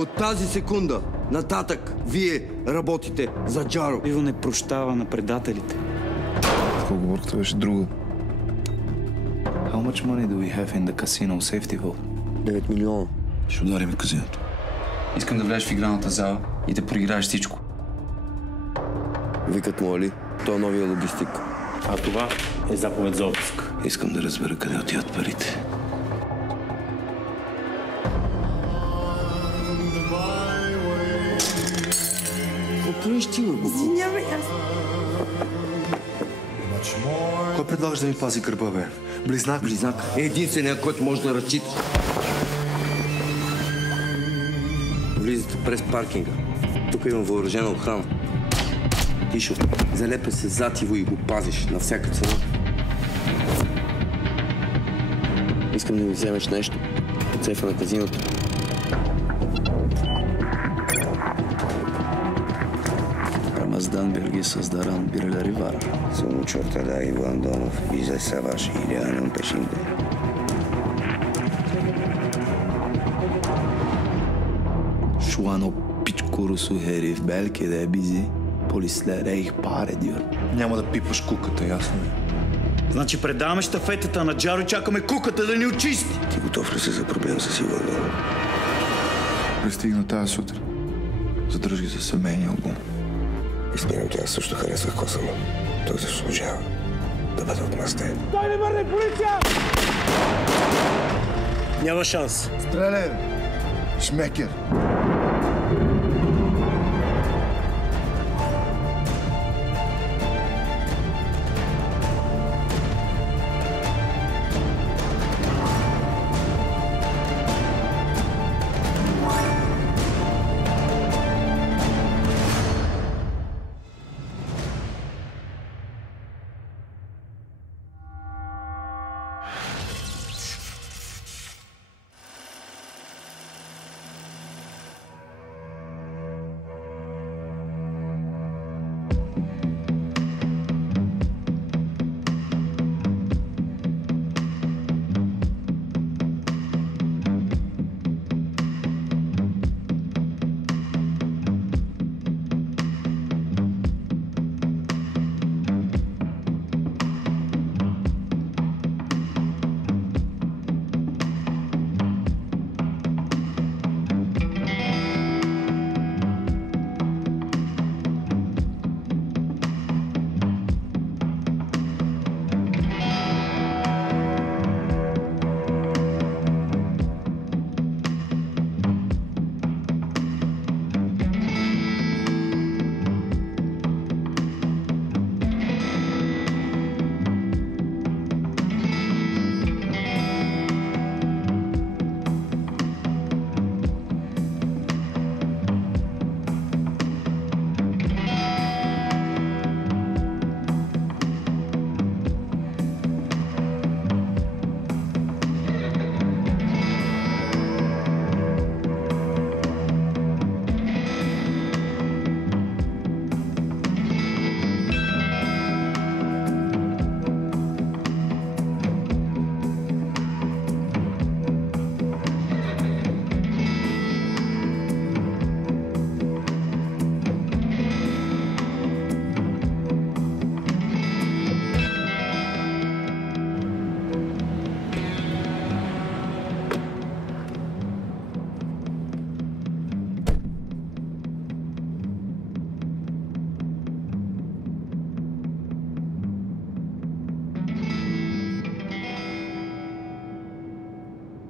От тази секунда нататък вие работите за Джаро. Иво не прощава на предателите. Поговорката беше друга. How much money do we have in the casino safety vault? 9 милиона. Ще ударим казиното. Искам да влезеш в игралната зала и да проиграеш всичко. Викат му, Али? Той е новия логистик. А това е заповед за обиск. Искам да разбера къде отиват парите. Извинявай, аз... Кой предлагаш да ми пази гърба, бе? Близнак? Близнак е единственият, който може да разчита. Влизате през паркинга. Тук има въоръжена охрана. Тишо, залепя се зад Иво и го пазиш на всяка цена. Искам да ми вземеш нещо от сейфа на казиното. Рамаздан Белги създаран бirileri var. Sonuç ortada, Ivan Donov bize savaş ilanının peşinde. Şu an o piç kurusu herif belki de bizi polislere ihbar ediyor. Няма да пипаш куката, ясно ли? Значи предаваме щафетата на Джаро и чакаме куката да ни очисти. Ти готов ли си за проблем с Иван Донов? Пристигна тази сутрин. Задръж ги за семейния албум. Изпирам, че аз също харесвах Косама. Той заслужава да бъде отмъстен. Няма шанс. Стреляй! Шмекер!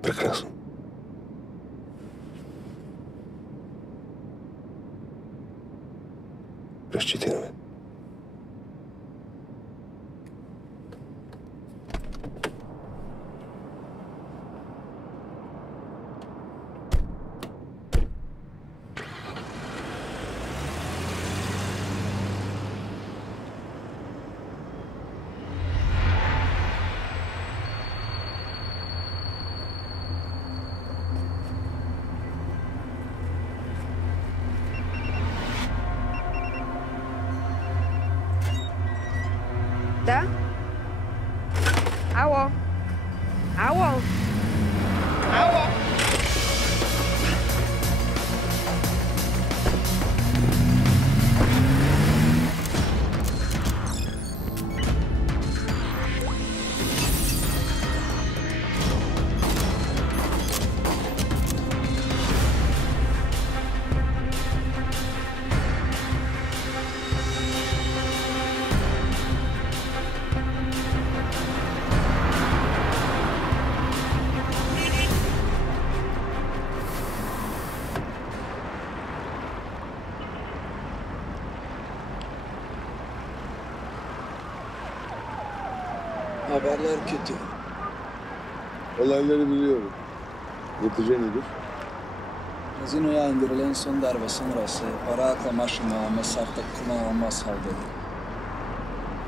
Прекрасно. Разчитай на мен. Haberler kötü. Olayları biliyorum. Netice nedir? Gazinoya indirilen son darbe sonrası para aklama aşımağımız artık kullanılmaz halde.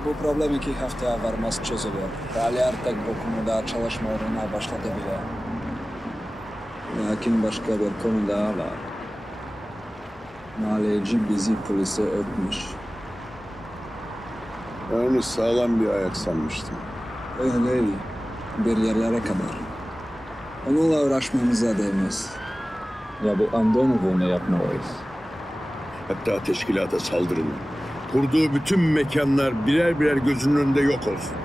Bu problem 2 haftaya varmaz çözülüyor. Ali artık bu konuda çalışmalarına başladı bile. Lakin başka bir konu daha var. Maliyeci bizi polise öpmüş. Ben onu sağlam bir ayak sanmıştım. Öyleydi. Bir yerlere kadar. Onunla uğraşmamıza değmez. Ya bu Andonov'u ne yapmalıyız? Hatta teşkilata saldırın. Kurduğu bütün mekanlar birer birer gözünün önünde yok olsun.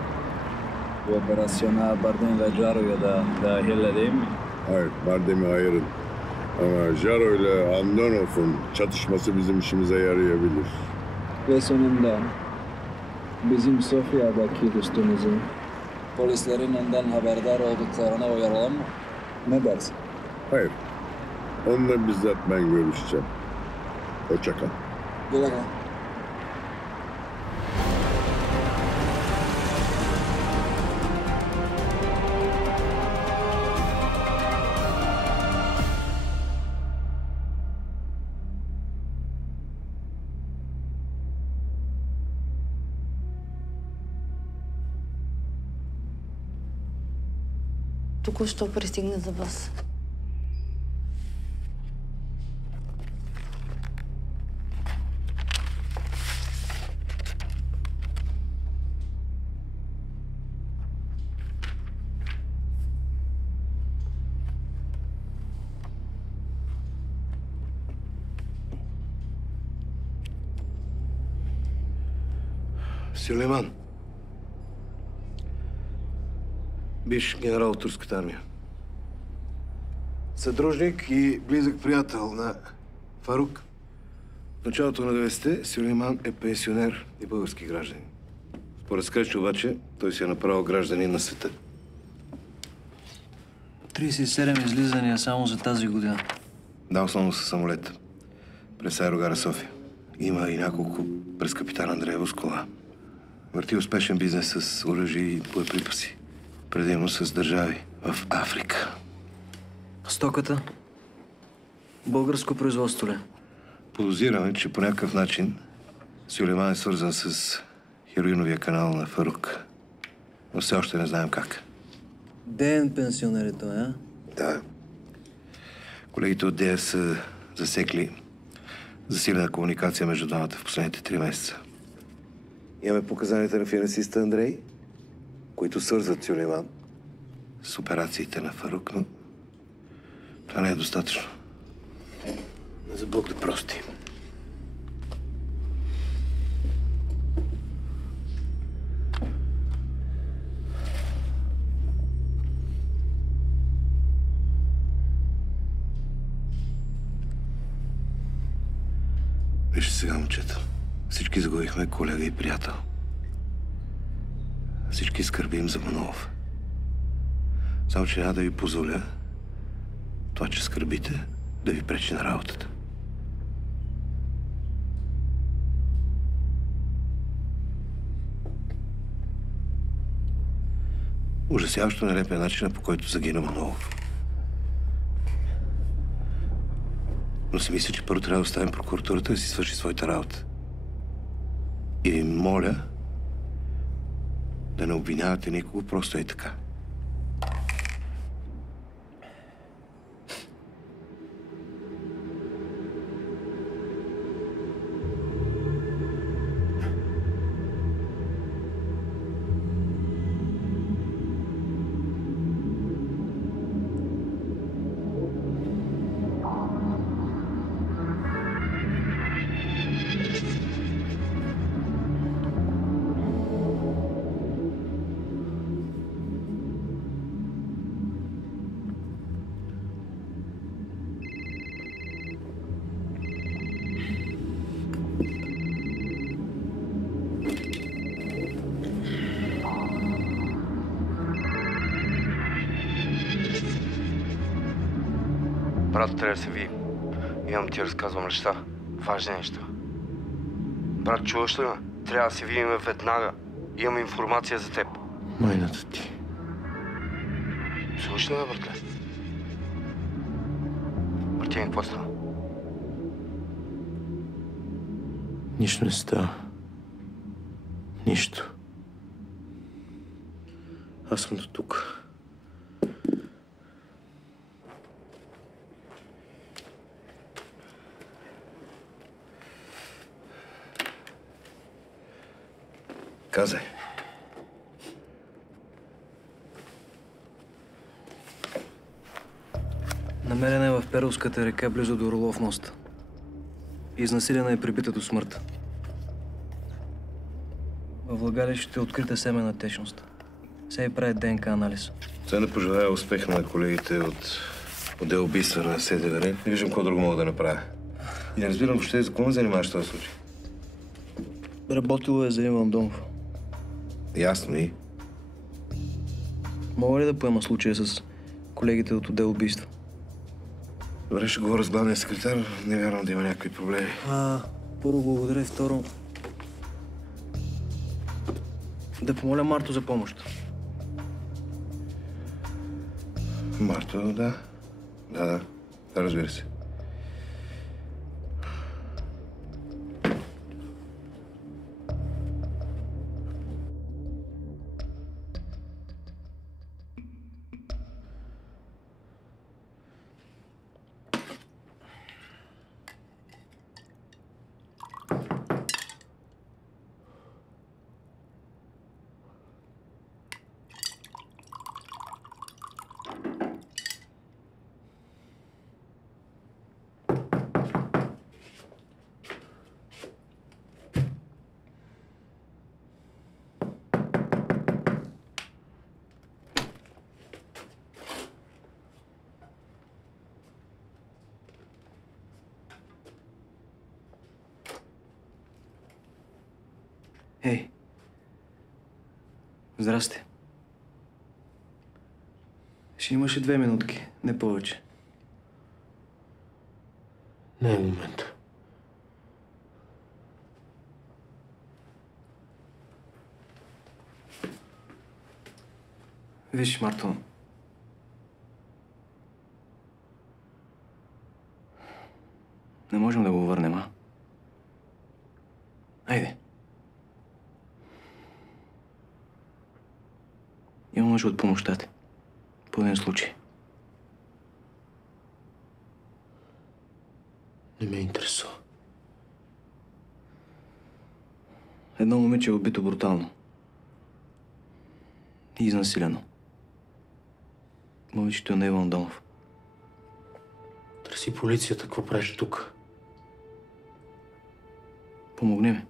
Bu operasyona Bardem ve Jaro'ya da dahil değil mi? Hayır, Bardem'i ayırın. Ama Jaro ile Andonov'un çatışması bizim işimize yarayabilir. Ve sonunda bizim Sofya'daki dostumuzun polislerin ondan haberdar olduklarına uyaralım mı? Ne dersin? Hayır. Onunla bizzat ben görüşeceğim. Hoşça kal. Güle güle. Току-що пристигна за вас. Сюлейман. Бивш генерал от турската армия. Съдружник и близък приятел на Фарук. В началото на 90-те Сюлейман е пенсионер и български гражданин. Според Скръч обаче той си е направил гражданин на света. 37 излизания само за тази година. Да, основно със самолет. През аерогара София. Има и няколко през капитан Андреево с кола. Върти успешен бизнес с оръжие и боеприпаси. Предимно с държави в Африка. Стоката? Българско производство ли? Подозираме, че по някакъв начин Сюлейман е свързан с хероиновия канал на Фарук. Но все още не знаем как. Ден пенсионер е той, а? Да. Колегите от ДЕА са засекли засилена комуникация между двамата в последните 3 месеца. Имаме показанията на финансиста Андрей, които свързват Сюлейман с операциите на Фарук, но това не е достатъчно. За Бог да прости. Вижте сега, момчета. Всички загубихме колега и приятел. Всички скърбим за Манолов. Само, че няма да ви позволя това, че скърбите, да ви пречи на работата. Ужасяващо нелепия начин, по който загина Манолов. Но си мисля, че първо трябва да оставим прокуратурата да си свърши своята работа. И ви моля да не обвинявате никого просто е така. Брат, трябва да се видим. Имам ти разказвам неща. Важни неща. Брат, чуваш ли ме? Трябва да се видим веднага. Имам информация за теб. Майната ти. Слушай, бе, братле. Мартин, какво става? Нищо не става. Нищо. Аз съм до тук. Казай. Намерена е в Перовската река, близо до Орлов мост. Изнасилена е прибита до смърт. Във влагалището е открита семена течност. Се прави ДНК анализ. Сега да пожелая успех на колегите от отдел убийства на СДВР. Не виждам какво друго мога да направя. И не разбирам въобще за какво ме занимаваш в този случай. Работило е за Иван Донов. Ясно и. Мога ли да поема случая с колегите от отдел убийства? Добре, ще говоря с главния секретар. Не вярвам да има някакви проблеми. Първо благодаря и второ... Да помоля Марто за помощ. Марто, да. Да, разбира се. Ей! Здрасти. Ще имаш и 2 минутки, не повече. Не е момента. Виж, Марто. Не можем да го върнем, а? Айде. Имам нужда от помощта ти. По един случай. Не ме интересува. Едно момиче е убито брутално. И изнасилено. Момичето е на Иван Донов. Търси полицията, какво правиш тук? Помогни ми.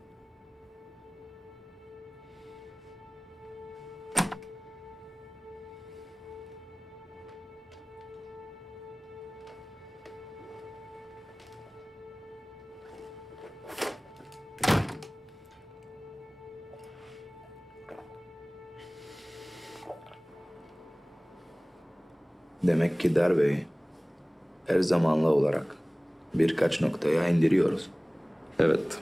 Demek ki darbeyi her zamanlı olarak birkaç noktaya indiriyoruz. Evet,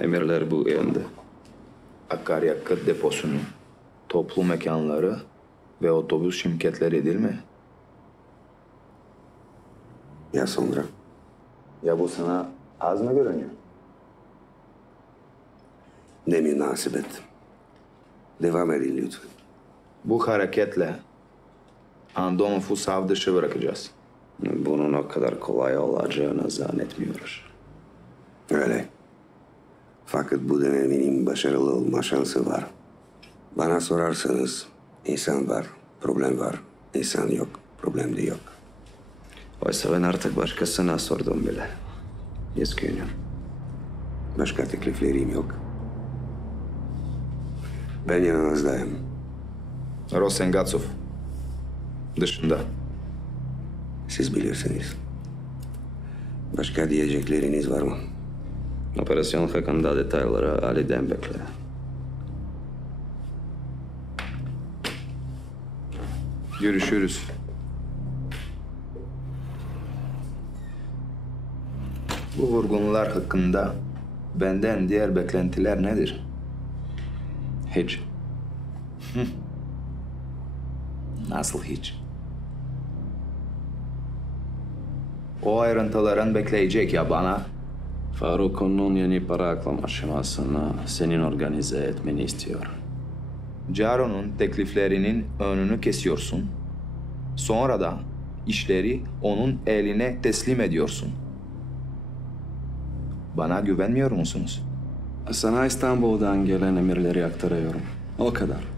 emirler bu yönde. Akaryakıt deposunu, toplu mekanları ve otobüs şirketleri değil mi? Ya sonra? Ya bu sana az mı görünüyor? Ne münasebet. Devam edin lütfen. Bu hareketle Andonov'u sav dışı bırakacağız. Bunun o kadar kolay olacağını zannetmiyoruz. Öyle. Fakat bu denemenin başarılı olma şansı var. Bana sorarsanız insan var, problem var. İnsan yok, problem de yok. Oysa ben artık başkasına sordum bile. Üzgünüm. Başka tekliflerim yok. Ben yanınızdayım. Rosengatsov dışında. Siz bilirsiniz. Başka diyecekleriniz var mı? Operasyon hakkında detayları Ali'den bekle. Görüşürüz. Bu vurgunlar hakkında benden diğer beklentiler nedir? Hiç. Nasıl hiç? O ayrıntıların bekleyecek ya bana. Faruk'un yeni para aklamasını senin organize etmeni istiyor. Caro'nun tekliflerinin önünü kesiyorsun. Sonra da işleri onun eline teslim ediyorsun. Bana güvenmiyor musunuz? Sana İstanbul'dan gelen emirleri aktarıyorum. O kadar.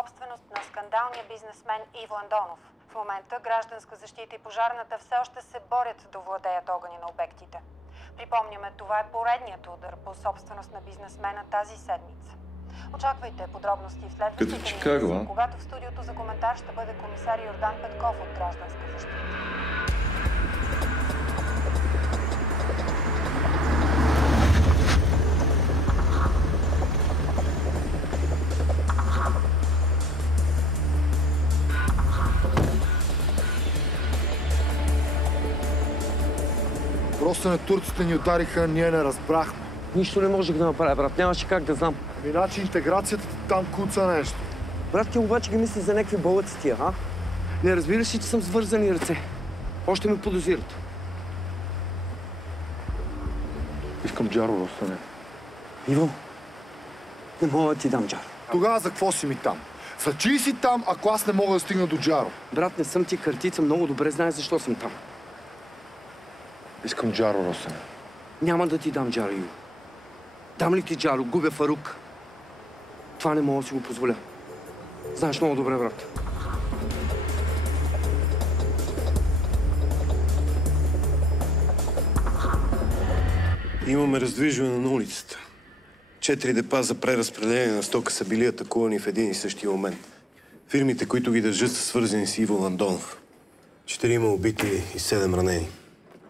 Собственост на скандалния бизнесмен Иво Андонов. В момента гражданска защита и пожарната все още се борят да владеят огъня на обектите. Припомняме, това е поредният удар по собственост на бизнесмена тази седмица. Очаквайте подробности в следващите минути, когато в студиото за коментар ще бъде комисар Йордан Петков от гражданска защита. Просто на турците ни удариха, ние не разбрахме. Нищо не можех да направя, брат. Нямаше как да знам. Иначе интеграцията там куца нещо. Брат, ти обаче ги мисли за някакви бълъци тия, а? Не разбираш ли, че съм с вързани ръце? Още ме подозират. Искам Джаро, Ростане. Иво, не мога да ти дам Джаро. Тогава за какво си ми там? За чий си там, ако аз не мога да стигна до Джаро? Брат, не съм ти картица, много добре знаеш защо съм там. Искам Джаро, Ростане. Няма да ти дам Джаро, Иво. Дам ли ти Джаро, губя Фарук. Това не мога да си го позволя. Знаеш много добре, брат. Имаме раздвижване на улицата. 4 депа за преразпределение на стока са били атакувани в един и същи момент. Фирмите, които ги държат, са свързани с Иво Андонов. 4 убити и 7 ранени.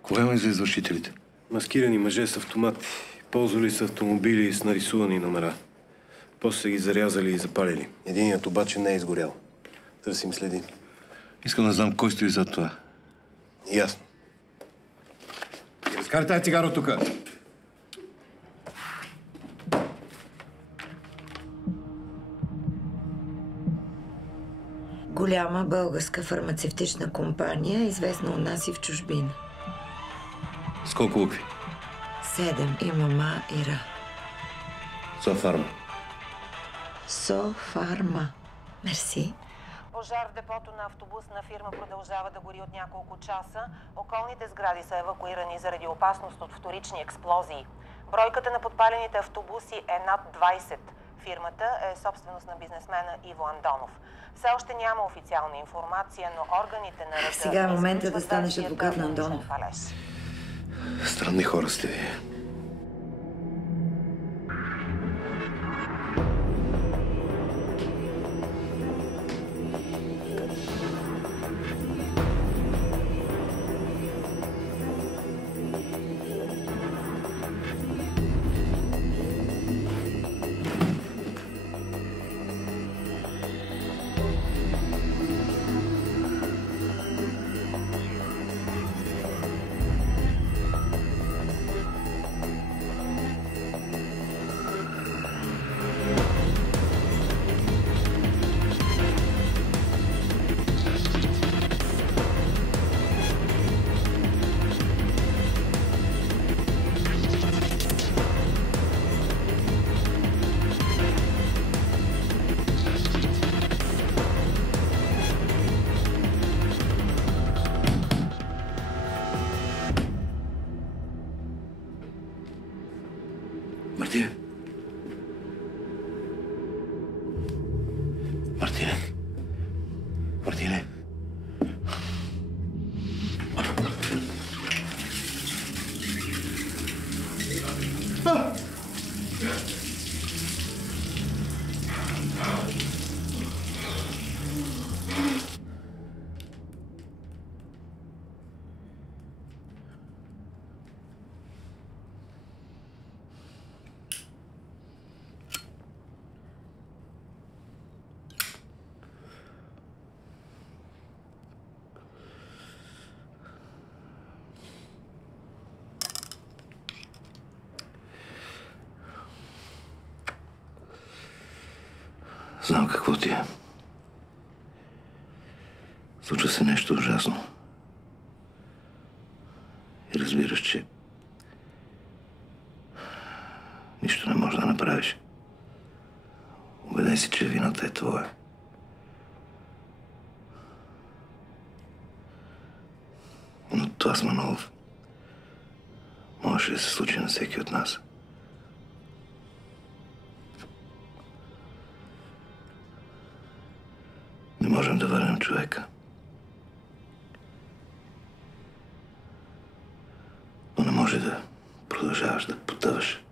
Кое има за извършителите? Маскирани мъже с автомати. Ползвали са автомобили с нарисувани номера. После са ги зарязали и запалили. Единият обаче не е изгорял. Търсим следи. Искам да знам кой стои зад това. Ясно. Разкарай тази цигара от тука. Голяма българска фармацевтична компания, известна у нас и в чужбина. С колко букви? 7 и мама Ира. Софарма. Софарма. Мерси. Пожар в депото на автобусна фирма продължава да гори от няколко часа. Околните сгради са евакуирани заради опасност от вторични експлозии. Бройката на подпалените автобуси е над 20. Фирмата е собственост на бизнесмена Иво Андонов. Все още няма официална информация, но органите на реда... Сега е момента да станеш адвокат на Андонов. Странни хора сте ви. Мартине! Мартине! Мартине! Знам какво ти е. Случва се нещо ужасно. И разбираш, че нищо не можеш да направиш. Убеден си, че вината е твоя. Но това с Манолов можеше да се случи на всеки от нас. Не можем да върнем човека. Но не може да продължаваш да потъваш.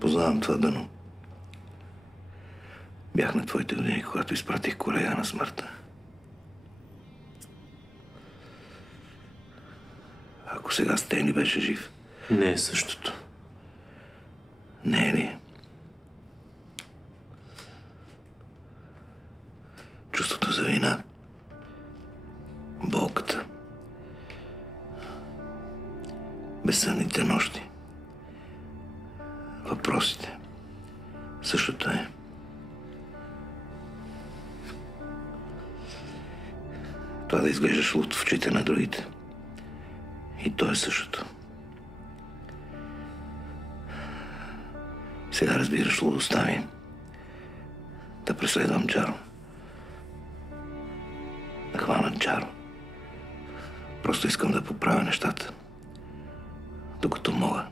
Познавам това дъно. Бях на твоите години, когато изпратих колега на смъртта. Ако сега Стейни беше жив... Не е същото. Не е ли? Чувството за вина, болката, безсънните нощи, въпросите. Същото е. Това да изглеждаш луд в очите на другите. И то е същото. Сега разбираш лудостта ми да преследвам Джаро. Да хвана Джаро. Просто искам да поправя нещата. Докато мога.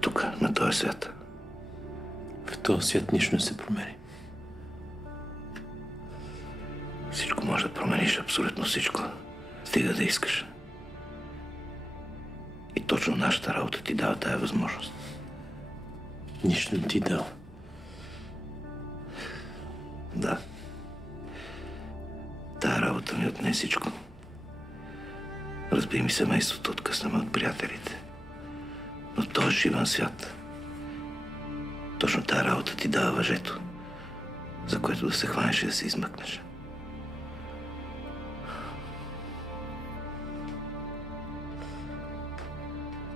Тук, на този свят. В този свят нищо не се промени. Всичко може да промениш, абсолютно всичко. Стига да искаш. И точно нашата работа ти дава тая възможност. Нищо не ти дава. Да. Тая работа ми отне всичко. Разби ми семейството, откъсна ме от приятелите. Но този живен свят. Точно тая работа ти дава въжето, за което да се хванеш и да се измъкнеш.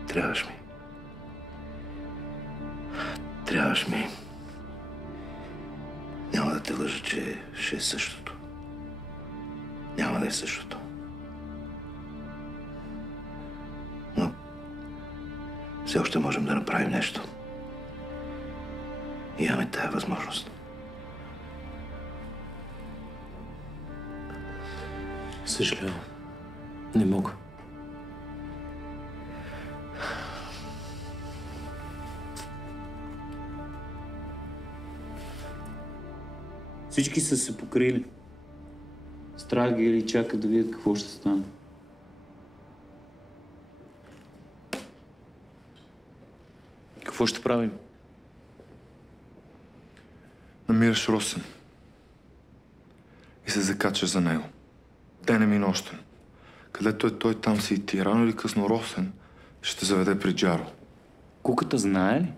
Трябваш ми. Трябваш ми. Няма да те лъжа, че ще е същото. Няма да е същото. Но все още можем да направим нещо. И имаме тая възможност. Съжалявам. Не мога. Всички са се покрили. Страх ги или чакат да видят какво ще стане. Какво ще правим? Намираш Росен и се закачаш за него. Денем и нощем. Където е той, там си и ти. Рано или късно Росен ще те заведе при Джаро. Куката знае ли?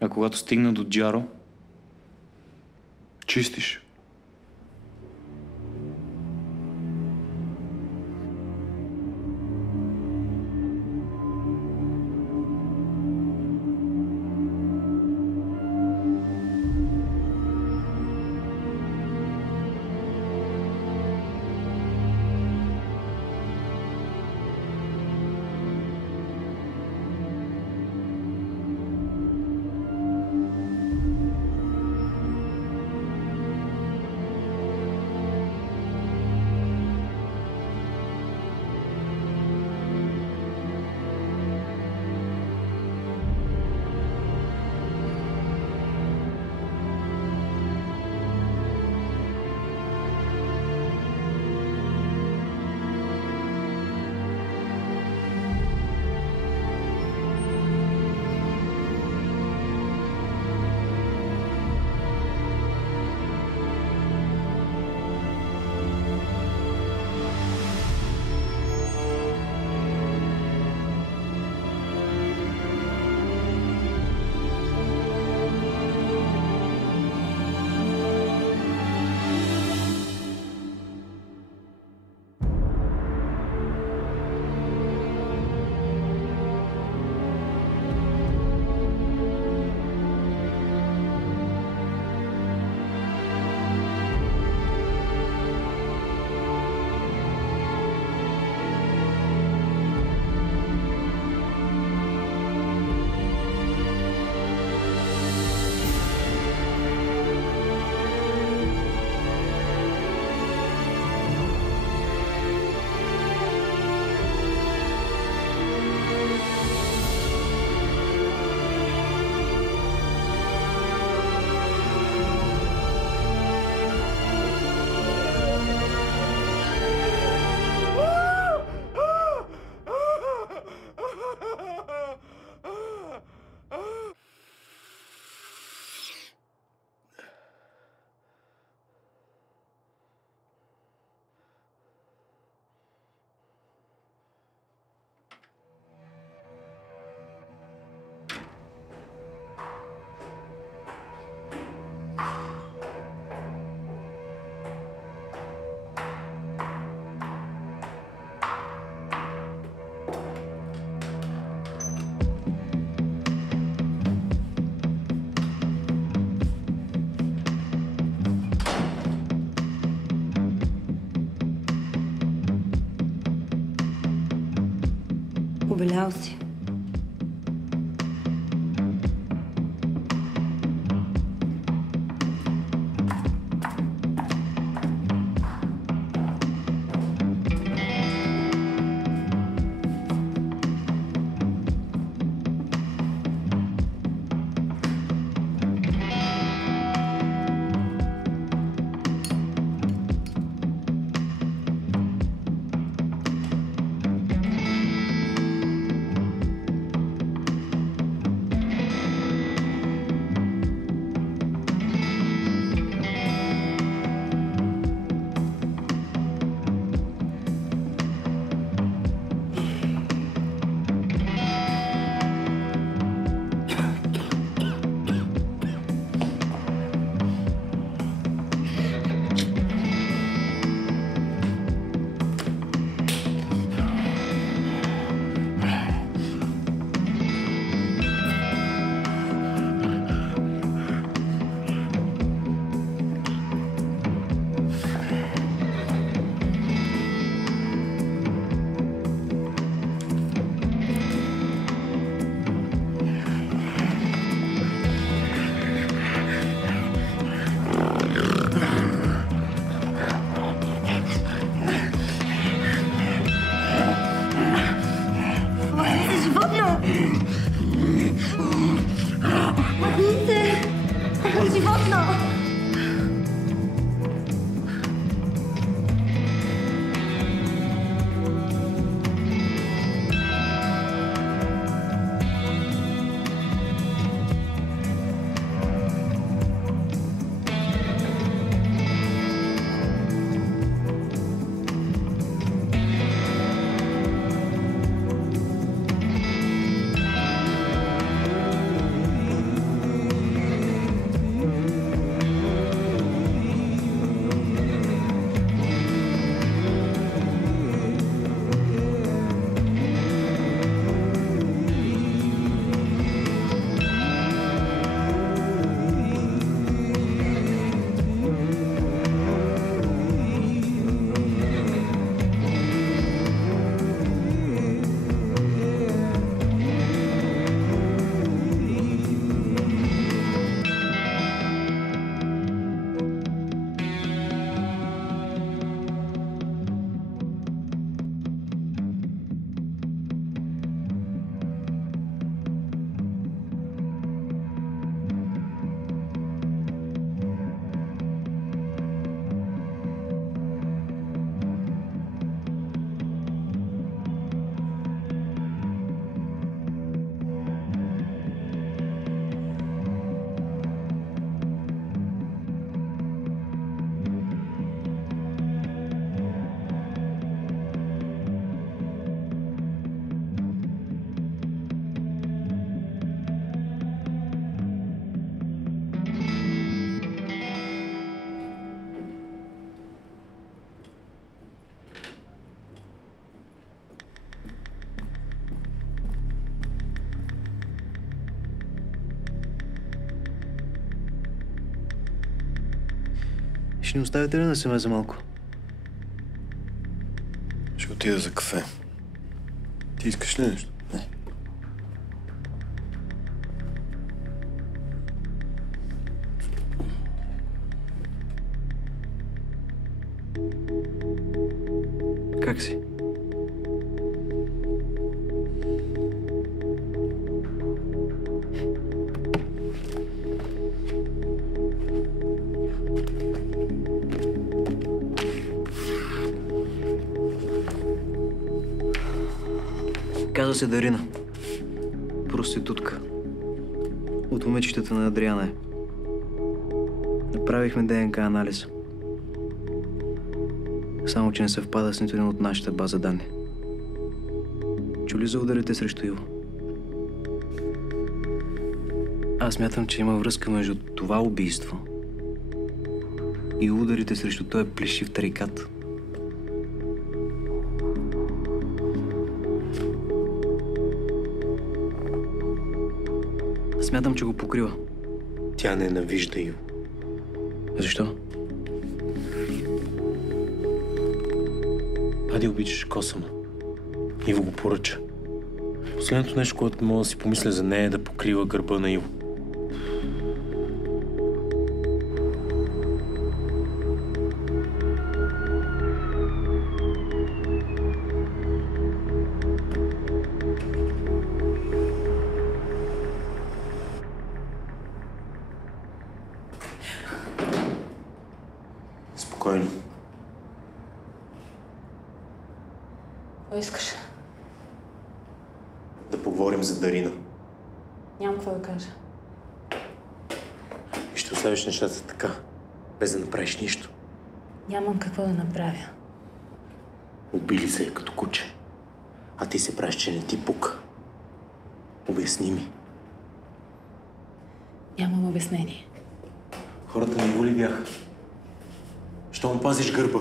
А когато стигна до Джаро? Чистиш. Набелял си. Ще ни оставите ли да се за малко? Ще отида за кафе. Ти искаш ли нещо? Не. Как си? Казва се Дарина. Проститутка. От момичетата на Адриана е. Направихме ДНК анализ. Само, че не съвпада с нито един от нашата база данни. Чули за ударите срещу Иво? Аз смятам, че има връзка между това убийство и ударите срещу този плешив тарикат. Смятам, че го покрива. Тя ненавижда Иво. Защо? Ади обичаш Косама. Иво го поръча. Последното нещо, което мога да си помисля за нея е да покрива гърба на Иво. Спокойно. Какво искаш? Да поговорим за Дарина. Нямам какво да кажа. И ще оставиш нещата така, без да направиш нищо. Нямам какво да направя. Убили се я като куче. А ти се правиш, че не ти пука. Обясни ми. Нямам обяснение. Хората ми Иво ли бяха? Що му пазиш гърба?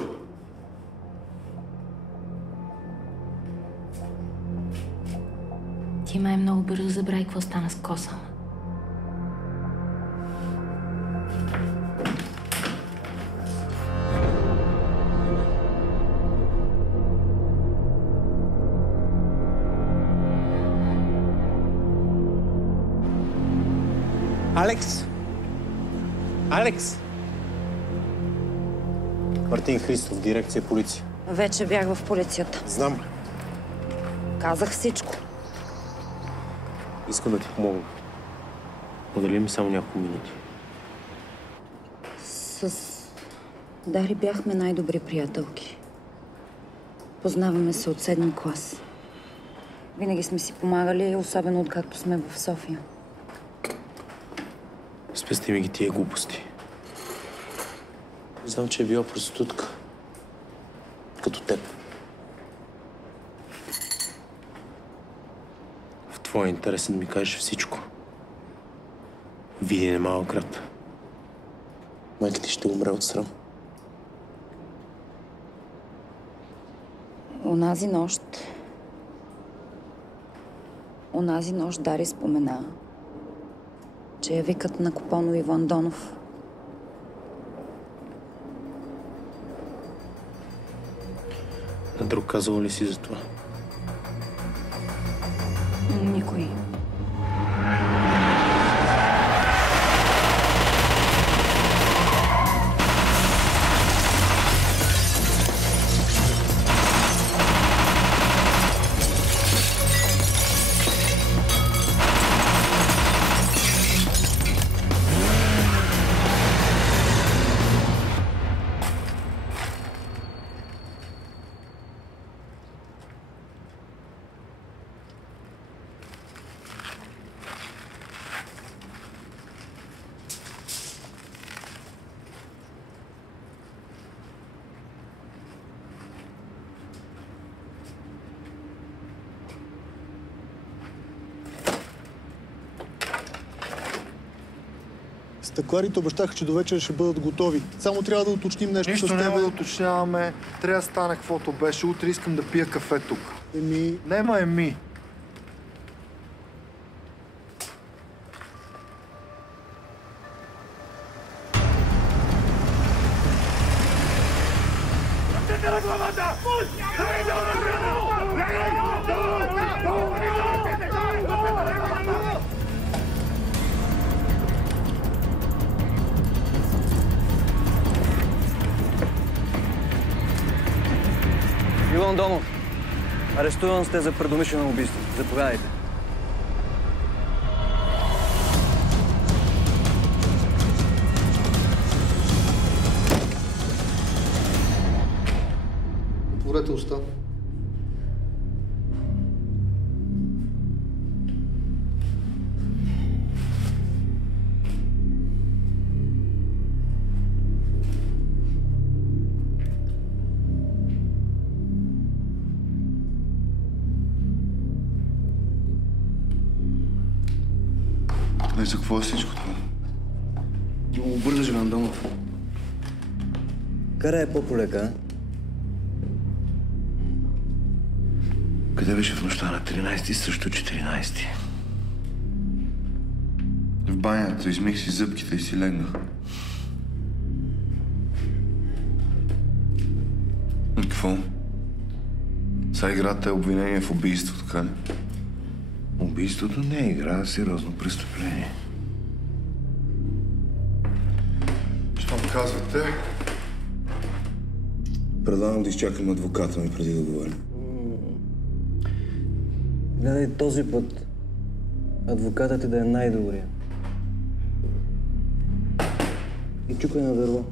Ти май много бързо забрави какво стана с Косъм. Алекс! Алекс! Мартин Христов, дирекция полиция. Вече бях в полицията. Знам. Казах всичко. Искам да ти помогна. Подели ми само няколко минути. С Дари бяхме най-добри приятелки. Познаваме се от 7-ми клас. Винаги сме си помагали, особено откакто сме в София. Спести ми ги тия глупости. Знам, че е била проститутка. Като теб. В твоя интерес да ми кажеш всичко. Видин е малък град. Майка ти ще умре от срам. Онази нощ Дари спомена, че я викат на Купоно Иво Андонов. На друг казал ли си за това? Никой. Стъкларите обещаха, че до вечера ще бъдат готови. Само трябва да уточним нещо с тебе. Нищо няма да уточняваме. Трябва да стане каквото беше. Утре искам да пия кафе тук. Нема еми. Иво Андонов, арестуван сте за предумишлено убийство. Заповядайте. Отворете уста. За какво е всичко това? Много бързаш, Андонов. Карай по-полека. Къде беше в нощта на 13-ти срещу 14-ти? В банята. Измих си зъбките и си легнах. И какво? Сега играта е обвинение в убийство, така ли? Убийството не е игра, а сериозно престъпление. Що му казвате? Предлагам да изчакам адвоката ми преди да говорим. Гледай този път. Адвокатът ти да е най-добрия. И чукай на дърво.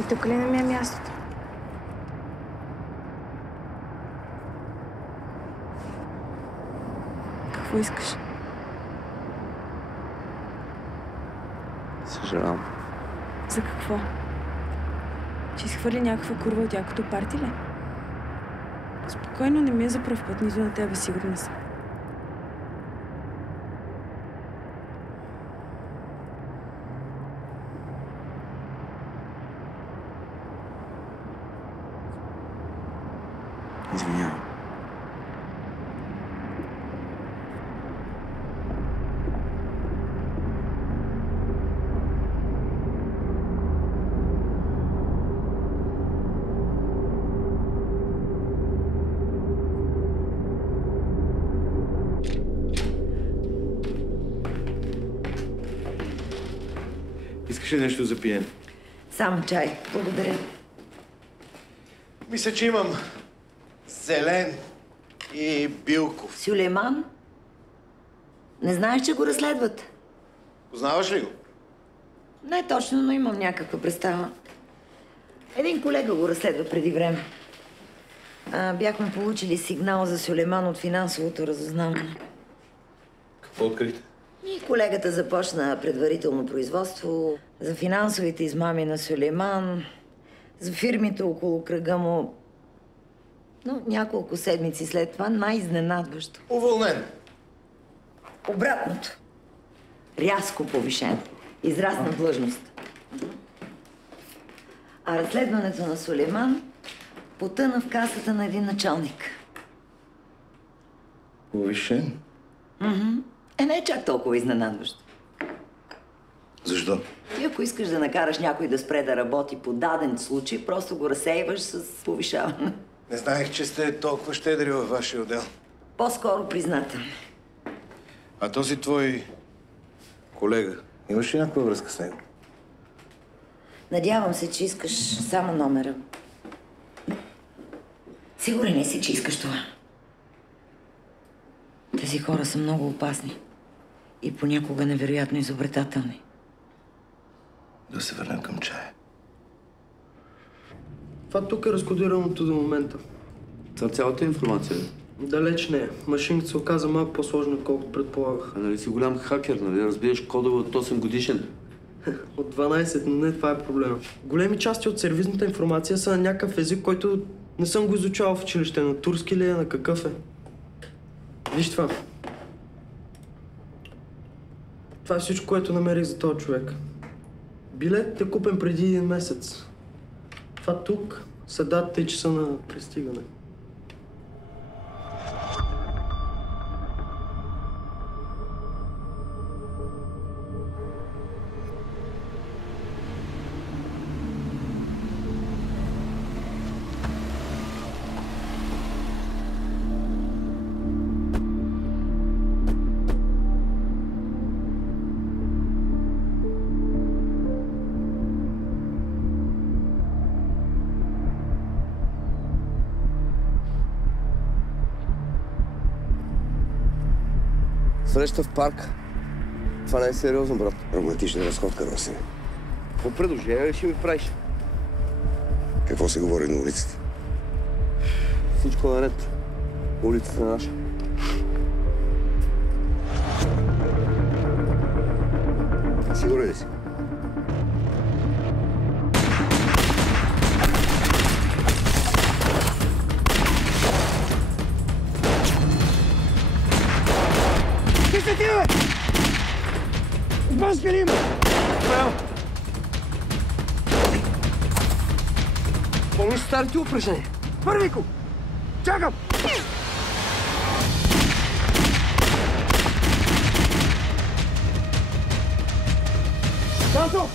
И тук ли не ми е мястото? Какво искаш? Съжалявам. За какво? Че изхвърли някаква курва от якото парти ли? Спокойно, не ми е за пръв път, нито на тебе, сигурна съм. Извинявам. Искаш ли нещо за пиене? Само чай. Благодаря. Мисля, че имам зелен и билков. Сюлейман? Не знаеш, че го разследват? Познаваш ли го? Не точно, но имам някаква представа. Един колега го разследва преди време. Бяхме получили сигнал за Сюлейман от финансовото разузнаване. Какво открихте? И колегата започна предварително производство за финансовите измами на Сюлейман, за фирмите около кръга му. Но няколко седмици след това най-изненадващо. Уволнен. Обратното. Рязко повишен. Израсна длъжност. А разследването на Сюлейман потъна в касата на един началник. Повишен? Не е чак толкова изненадващо. Защо? Ти ако искаш да накараш някой да спре да работи по даден случай, просто го разсейваш с повишаване. Не знаех, че сте толкова щедри във вашия отдел. По-скоро признателни. А този твой колега, имаш ли някаква връзка с него? Надявам се, че искаш само номера. Сигурен ли си, че искаш това? Тези хора са много опасни. И понякога невероятно изобретателни. Да се върнем към чая. Това тук е разкодираното до момента. Това цялата информация? Далеч не е. Машинката се оказа малко по-сложна, отколкото предполагах. А нали си голям хакер, нали? Разбираш кодове от 8 годишен. От 12, но не това е проблема. Големи части от сервизната информация са на някакъв език, който не съм го изучавал в училище. На турски ли е, на какъв е? Виж това. Това е всичко, което намерих за този човек. Билет е купен преди 1 месец. Това тук са датата и часа на пристигане. Среща в парк. Това не е сериозно, брат. Романтична разходка, Росене. Какво предложение ще ми правиш? Какво се говори на улицата? Всичко наред. Улицата е наша. ръцете си! Ти се ти, бе! Банска ли има? Помниш старите упражнения? Първико! Чакам! Тато!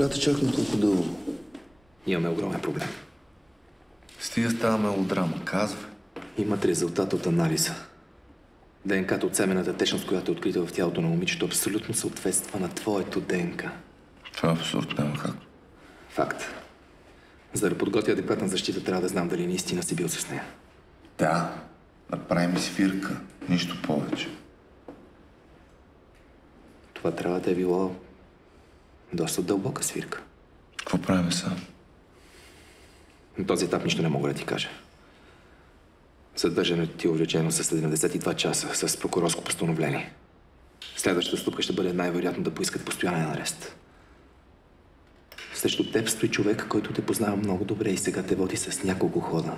Трябва да чакам толкова дълго. Имаме огромен проблем. Стига става мелодрама, казвай. Имат резултат от анализа. ДНК-то от семената течност, която е открита в тялото на момичето, абсолютно съответства на твоето ДНК. Това е абсурд, няма как. Факт. За да подготвя адекватна защита, трябва да знам дали наистина си бил с нея. Да, направим свирка. Нищо повече. Това трябва да е било доста дълбока свирка. Какво правим сега? На този етап нищо не мога да ти кажа. Задържането ти е увлечено с 72 часа с прокурорско постановление. Следващата стъпка ще бъде най-вероятно да поискат постоянен арест. Срещу теб стои човек, който те познава много добре и сега те води с няколко хода.